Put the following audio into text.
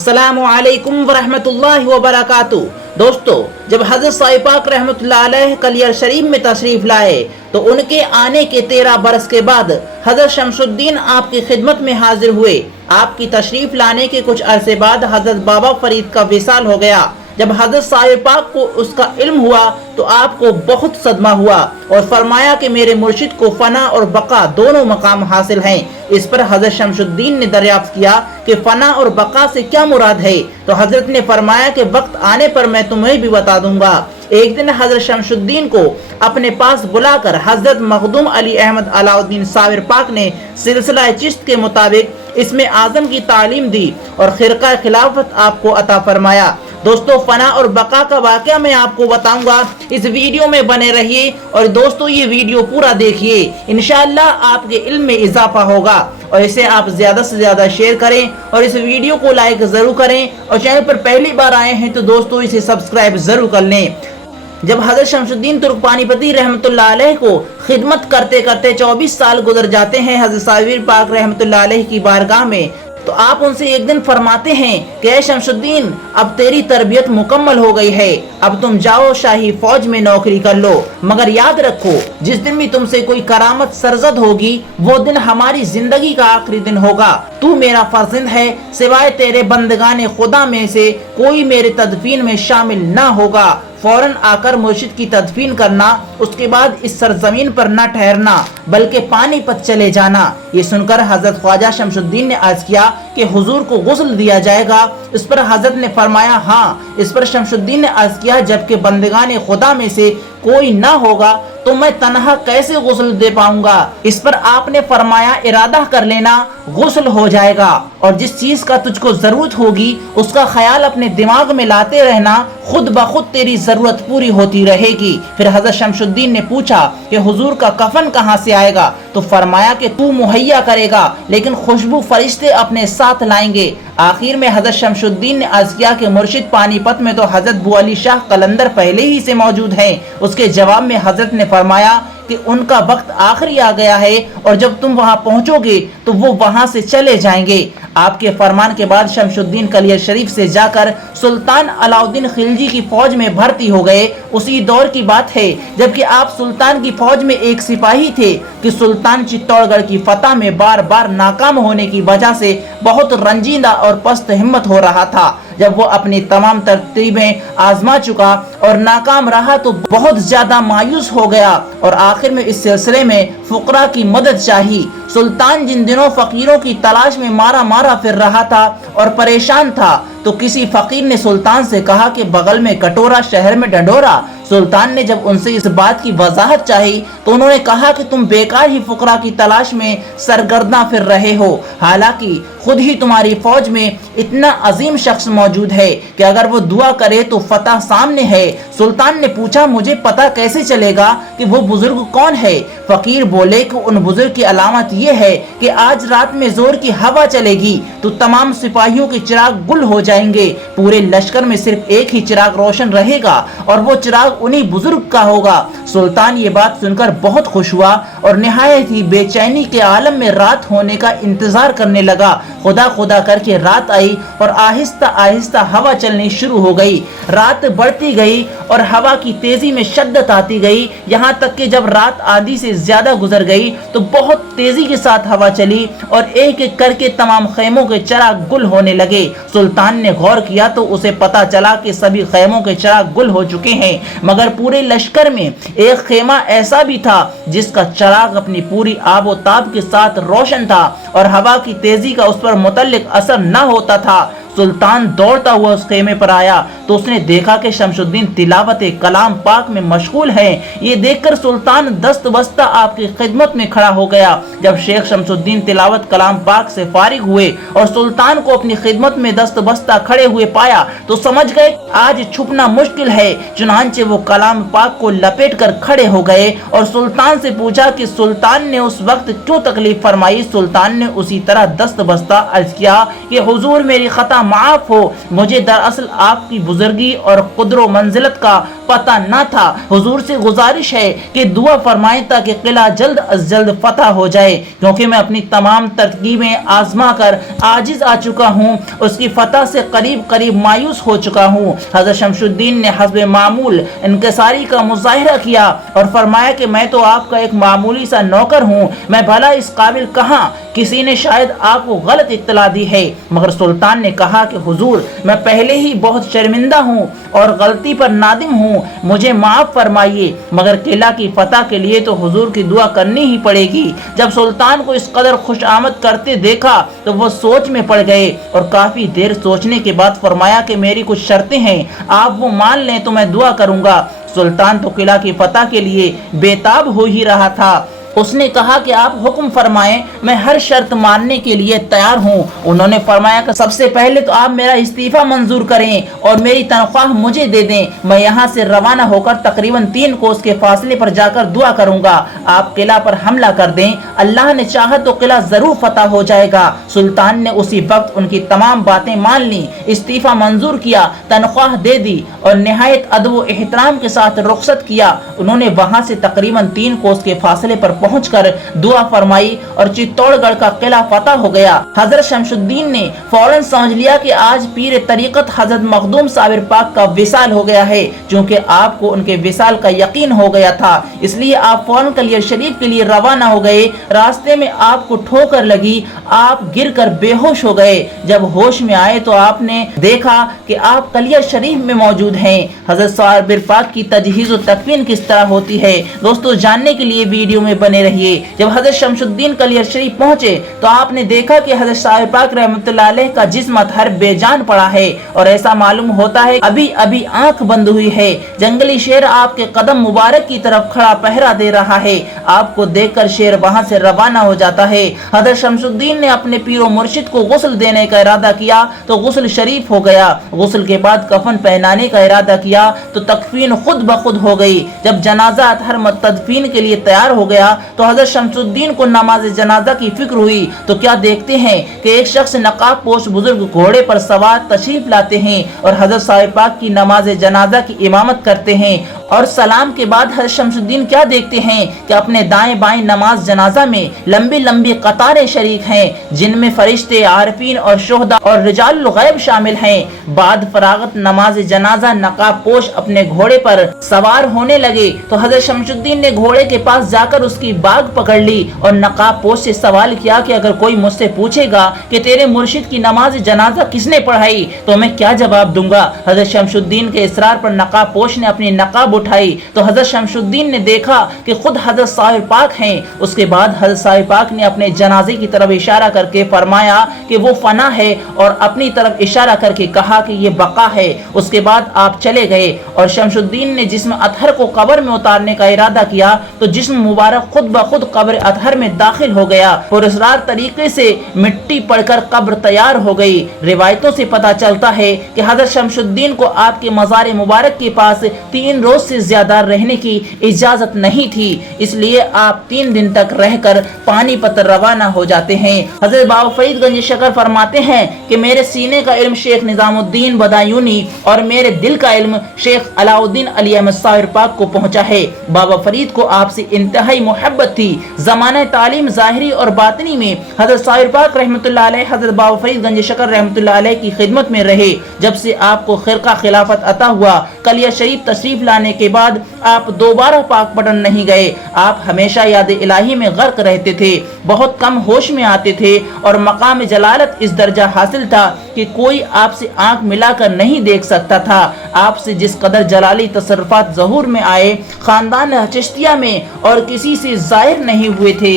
अस्सलामु अलैकुम वरहमतुल्लाहि वबरकातुहू। दोस्तों, जब हजरत साहिब पाक रहमतुल्लाह अलैह कलियर शरीफ में तशरीफ लाए तो उनके आने के 13 बरस के बाद हजरत शमसुद्दीन आपकी खिदमत में हाजिर हुए। आपकी तशरीफ लाने के कुछ अरसे बाद हजरत बाबा फरीद का विसाल हो गया। जब हजरत साहिब पाक को उसका इल्म हुआ तो आपको बहुत सदमा हुआ और फरमाया कि मेरे मुर्शिद को फना और बका दोनों मकाम हासिल हैं। इस पर हजरत शमसुद्दीन ने दरियाफ्त किया कि फना और बका से क्या मुराद है, तो हजरत ने फरमाया कि वक्त आने पर मैं तुम्हें भी बता दूंगा। एक दिन हजरत शमसुद्दीन को अपने पास बुलाकर हजरत मखदूम अली अहमद अलाउद्दीन साबिर पाक ने सिलसिला चिश्त के मुताबिक इसमें आजम की तालीम दी और खिरका खिलाफत आपको अता फरमाया। दोस्तों, फना और बका का वाक़या मैं आपको बताऊंगा, इस वीडियो में बने रहिए और दोस्तों ये वीडियो पूरा देखिए, इंशाअल्लाह आपके इल्म में इजाफा होगा। और इसे आप ज्यादा से ज्यादा शेयर करें और इस वीडियो को लाइक जरूर करें और चैनल पर पहली बार आए हैं तो दोस्तों इसे सब्सक्राइब जरूर कर लें। जब हजरत शमसुद्दीन तुर्कपानीपति रहमतुल्लाह अलैह को खिदमत करते करते 24 साल गुजर जाते हैं हजरत साबिर पाक रहमतुल्लाह अलैह की बारगाह में, तो आप उनसे एक दिन फरमाते हैं कि ऐ शमसुद्दीन, अब तेरी तरबियत मुकम्मल हो गई है, अब तुम जाओ शाही फौज में नौकरी कर लो, मगर याद रखो जिस दिन भी तुमसे कोई करामत सरजद होगी वो दिन हमारी जिंदगी का आखिरी दिन होगा। तू मेरा फर्जंद है, सिवाय तेरे बंदगाने खुदा में से कोई मेरे तदफीन में शामिल ना होगा। फौरन आकर मुर्शिद की तदफीन करना, उसके बाद इस सरजमीन पर न ठहरना बल्कि पानीपत चले जाना। ये सुनकर हजरत ख्वाजा शमसुद्दीन ने अर्ज किया कि हुजूर को गुस्ल दिया जाएगा। इस पर हजरत ने फरमाया हाँ। इस पर शमसुद्दीन ने अर्ज किया जबकि बंदगाने खुदा में से कोई ना होगा तो मैं तन्हा कैसे गुस्ल दे पाऊंगा। इस पर आपने फरमाया इरादा कर लेना, गुस्ल हो जाएगा और जिस चीज का तुझको जरूरत होगी उसका ख्याल अपने दिमाग में लाते रहना, खुद ब खुद तेरी जरूरत पूरी होती रहेगी। फिर हजरत शमसुद्दीन ने पूछा कि हुजूर का कफन कहाँ से आएगा, तो फरमाया कि तू मुहैया करेगा लेकिन खुशबू फरिश्ते अपने साथ लाएंगे। आखिर में हजरत शमसुद्दीन ने अर्ज किया कि मुर्शिद पानीपत में तो हजरत बू अली शाह कलंदर पहले ही से मौजूद हैं। उसके जवाब में हजरत ने फरमाया कि उनका वक्त आखिरी आ गया है और जब तुम वहां पहुंचोगे तो वो वहां से चले जाएंगे। आपके फरमान के बाद शमसुद्दीन कलियर शरीफ से जाकर सुल्तान अलाउद्दीन खिलजी की फौज में भर्ती हो गए। उसी दौर की बात है जबकि आप सुल्तान की फौज में एक सिपाही थे कि सुल्तान चित्तौड़गढ़ की फतह में बार बार नाकाम होने की वजह से बहुत रंजीदा और पस्त हिम्मत हो रहा था। जब वो अपनी तमाम तरतीबें आजमा चुका और नाकाम रहा तो बहुत ज्यादा मायूस हो गया और आखिर में इस सिलसिले में फुकरा की मदद चाहिए। सुल्तान जिन दिनों फकीरों की तलाश में मारा मारा फिर रहा था और परेशान था तो किसी फकीर ने सुल्तान से कहा कि बगल में कटोरा शहर में ढंढोरा। सुल्तान ने जब उनसे इस बात की वजाहत चाही तो उन्होंने कहा कि तुम बेकार ही फुकरा की तलाश में सरगर्दा फिर रहे हो, हालांकि खुद ही तुम्हारी फौज में इतना अजीम शख्स मौजूद है कि अगर वो दुआ करे तो फतह सामने है। सुल्तान ने पूछा मुझे पता कैसे चलेगा कि वो बुजुर्ग कौन है। फकीर बोले कि उन बुजुर्ग की अलामत ये है कि आज रात में जोर की हवा चलेगी तो तमाम सिपाहियों के चिराग गुल हो जाएंगे, पूरे लश्कर में सिर्फ एक ही चिराग रोशन रहेगा और वो चिराग उन्हीं बुजुर्ग का होगा। सुल्तान ये बात सुनकर बहुत खुश हुआ और निहायत ही बेचैनी के आलम में रात होने का इंतजार करने लगा। खुदा खुदा करके रात आई और आहिस्ता आहिस्ता हवा चलनी शुरू हो गई। रात बढ़ती गई और हवा की तेजी में शिद्दत आती गई, यहाँ तक कि जब रात आधी से ज्यादा गुजर गई तो बहुत तेजी के साथ हवा चली और एक एक करके तमाम खेमों के चिराग गुल होने लगे। सुल्तान ने गौर किया तो उसे पता चला कि सभी खेमों के चिराग गुल हो चुके हैं, मगर पूरे लश्कर में एक खेमा ऐसा भी था जिसका चिराग अपनी पूरी आबोताब के साथ रोशन था और हवा की तेजी का उस पर मुतल्लिक असर न होता था। सुल्तान दौड़ता हुआ उस खेमे पर आया तो उसने देखा कि शमसुद्दीन तिलावत कलाम पाक में मशगूल हैं। ये देखकर सुल्तान दस्त बस्ता आपकी खिदमत में खड़ा हो गया। जब शेख शमसुद्दीन तिलावत कलाम पाक से फारिग हुए और सुल्तान को अपनी खिदमत में दस्त बस्ता खड़े हुए पाया तो समझ गए आज छुपना मुश्किल है। चुनांचे वो कलाम पाक को लपेट कर खड़े हो गए और सुल्तान से पूछा कि सुल्तान ने उस वक्त क्यों तकलीफ फरमाई। सुल्तान ने उसी तरह दस्त बस्ता अर्ज किया कि हुजूर मेरी खता خطا معاف ہو، مجھے دراصل آپ کی بزرگی اور قدر و منزلت کا پتہ نہ تھا۔ حضور سے گزارش ہے کہ دعا فرمائیں تاکہ قلعہ جلد از جلد فتح ہو جائے، کیونکہ میں اپنی تمام ترکیبیں آزما کر عاجز آ چکا ہوں، اس کی فتح سے قریب قریب مایوس ہو چکا ہوں۔ حضرت شمس الدین نے حسب معمول انکساری کا مظاہرہ کیا اور فرمایا کہ میں تو آپ کا ایک معمولی سا نوکر ہوں، میں بھلا اس قابل کہاں، کسی نے شاید آپ کو غلط اطلاع دی ہے۔ مگر سلطان نے کہا کہ حضور میں پہلے ہی بہت شرمندہ ہوں اور غلطی پر نادم ہوں، مجھے معاف فرمائیے، مگر قلعہ کی فتح کے لیے تو حضور کی دعا کرنی ہی پڑے گی۔ جب سلطان کو اس قدر خوش آمد کرتے دیکھا تو وہ سوچ میں پڑ گئے اور کافی دیر سوچنے کے بعد فرمایا کہ میری کچھ شرطیں ہیں، آپ وہ مان لیں تو میں دعا کروں گا۔ سلطان تو قلعہ کی فتح کے لیے بے تاب ہو ہی رہا تھا۔ اس نے کہا کہ آپ حکم فرمائیں، میں ہر شرط ماننے کے لیے تیار ہوں۔ انہوں نے فرمایا کہ سب سے پہلے تو آپ میرا استعفیٰ منظور کریں اور میری تنخواہ مجھے دے دیں، میں یہاں سے روانہ ہو کر تقریباً 3 کوس کے فاصلے پر جا کر دعا کروں گا، آپ قلعہ پر حملہ کر دیں، اللہ نے چاہا تو قلعہ ضرور فتح ہو جائے گا۔ سلطان نے اسی وقت ان کی تمام باتیں مان لیں، استعفیٰ منظور کیا، تنخواہ دے دی اور نہایت ادب و احترام کے ساتھ رخصت کیا۔ انہوں نے وہاں سے تقریباً 3 کوس کے فاصلے پر پہنچ کر دعا فرمائی اور چتوڑ گڑھ کا قلعہ فتح ہو گیا۔ حضرت شمس الدین نے فوراً سمجھ لیا کہ آج پیر طریقت حضرت مخدوم صابر پاک کا وصال ہو گیا ہے، چونکہ آپ کو ان کے وصال کا یقین ہو گیا تھا، اس لیے آپ فوراً کلیر شریف کے لیے روانہ ہو گئے۔ راستے میں آپ کو ٹھوکر لگی، آپ گر کر بے ہوش ہو گئے۔ جب ہوش میں آئے تو آپ نے دیکھا کہ آپ کلیر شریف میں موجود ہیں۔ حضرت صابر پاک کی تجہیز و تکفین کس طرح ہوتی ہے دوستو، جاننے کے لیے ویڈیو میں بنے رہیے۔ جب حضرت شمس الدین کلیر شریف پہنچے تو آپ نے دیکھا کہ حضرت صابر پاک رحمۃ اللہ علیہ کا جسم ہر بے جان پڑا ہے اور ایسا معلوم ہوتا ہے ابھی ابھی آنکھ بند ہوئی ہے۔ جنگلی شیر آپ کے قدم مبارک کی طرف کھڑا پہرا دے رہا ہے، آپ کو دیکھ کر شیر وہاں سے روانہ ہو جاتا ہے۔ حضرت شمس الدین نے اپنے پیر و مرشد کو غسل دینے کا ارادہ کیا تو غسل شریف ہو گیا، غسل کے بعد کفن پہنانے کا ارادہ کیا تو تکفین خود بخود ہو گئی۔ جب جنازہ اطہر تدفین کے لیے تیار ہو گیا تو حضرت شمس الدین کو نماز جنازہ کی فکر ہوئی تو کیا دیکھتے ہیں کہ ایک شخص نقاب پوش بزرگ گھوڑے پر سوار تشریف لاتے ہیں اور حضرت صابر پاک کی نماز جنازہ کی امامت کرتے ہیں، اور سلام کے بعد حضرت شمس الدین کیا دیکھتے ہیں کہ اپنے دائیں بائیں نماز جنازہ میں لمبی لمبی قطاریں شریک ہیں، جن میں فرشتے، عارفین اور شہداء اور رجال الغیب شامل ہیں۔ بعد فراغت نماز جنازہ نقاب پوش اپنے گھوڑے پر سوار ہونے لگے تو حضرت شمس الدین نے گھوڑے کے پاس جا کر اس کی باگ پکڑ لی اور نقاب پوش سے سوال کیا کہ اگر کوئی مجھ سے پوچھے گا کہ تیرے مرشد کی نماز جنازہ کس نے پڑھائی تو میں کیا جواب دوں گا؟ حضرت شمس الدین کے اصرار پر نقاب پوش نے اپنی نقاب اٹھائی تو حضرت شمس الدین نے دیکھا کہ خود حضرت صابر پاک ہیں۔ اس کے بعد حضرت صابر پاک نے اپنے جنازے کی طرف اشارہ کر کے فرمایا کہ وہ فنا ہے اور اپنی طرف اشارہ کر کے کہا کہ یہ بقا ہے۔ اس کے بعد آپ چلے گئے اور شمس الدین نے جسم اطہر کو قبر میں اتارنے کا ارادہ کیا تو جسم مبارک خود بخود قبر اطہر میں داخل ہو گیا اور اسرار طریقے سے مٹی پڑ کر قبر تیار ہو گئی۔ روایتوں سے پتہ چلتا ہے کہ حضرت شمس الدین کو آپ کے مزار مبارک کے پاس 3 روز سے زیادہ رہنے کی اجازت نہیں تھی، اس لیے آپ 3 دن تک رہ کر پانی پت روانہ ہو جاتے ہیں۔ حضرت بابا فرید گنج شکر فرماتے ہیں کہ میرے سینے کا علم شیخ نظام الدین بدایونی اور میرے دل کا علم شیخ علاء الدین علی احمد صابر پاک کو پہنچا ہے۔ بابا فرید کو آپ سے انتہائی محبت تھی۔ زمانہ تعلیم ظاہری اور باطنی میں حضرت صابر پاک رحمۃ اللہ علیہ حضرت بابا فرید گنج شکر رحمۃ اللہ علیہ کی خدمت میں رہے۔ جب سے آپ کو خرقہ خلافت عطا ہوا، کلیہ شریف تشریف لانے کے بعد آپ دوبارہ پاک پٹن نہیں گئے، آپ ہمیشہ یاد الہی میں غرق رہتے تھے، بہت کم ہوش میں آتے تھے اور مقام جلالت اس درجہ حاصل تھا کہ کوئی آپ سے آنکھ ملا کر نہیں دیکھ سکتا تھا۔ آپ سے جس قدر جلالی تصرفات ظہور میں آئے، خاندان چشتیہ میں اور کسی سے ظاہر نہیں ہوئے تھے۔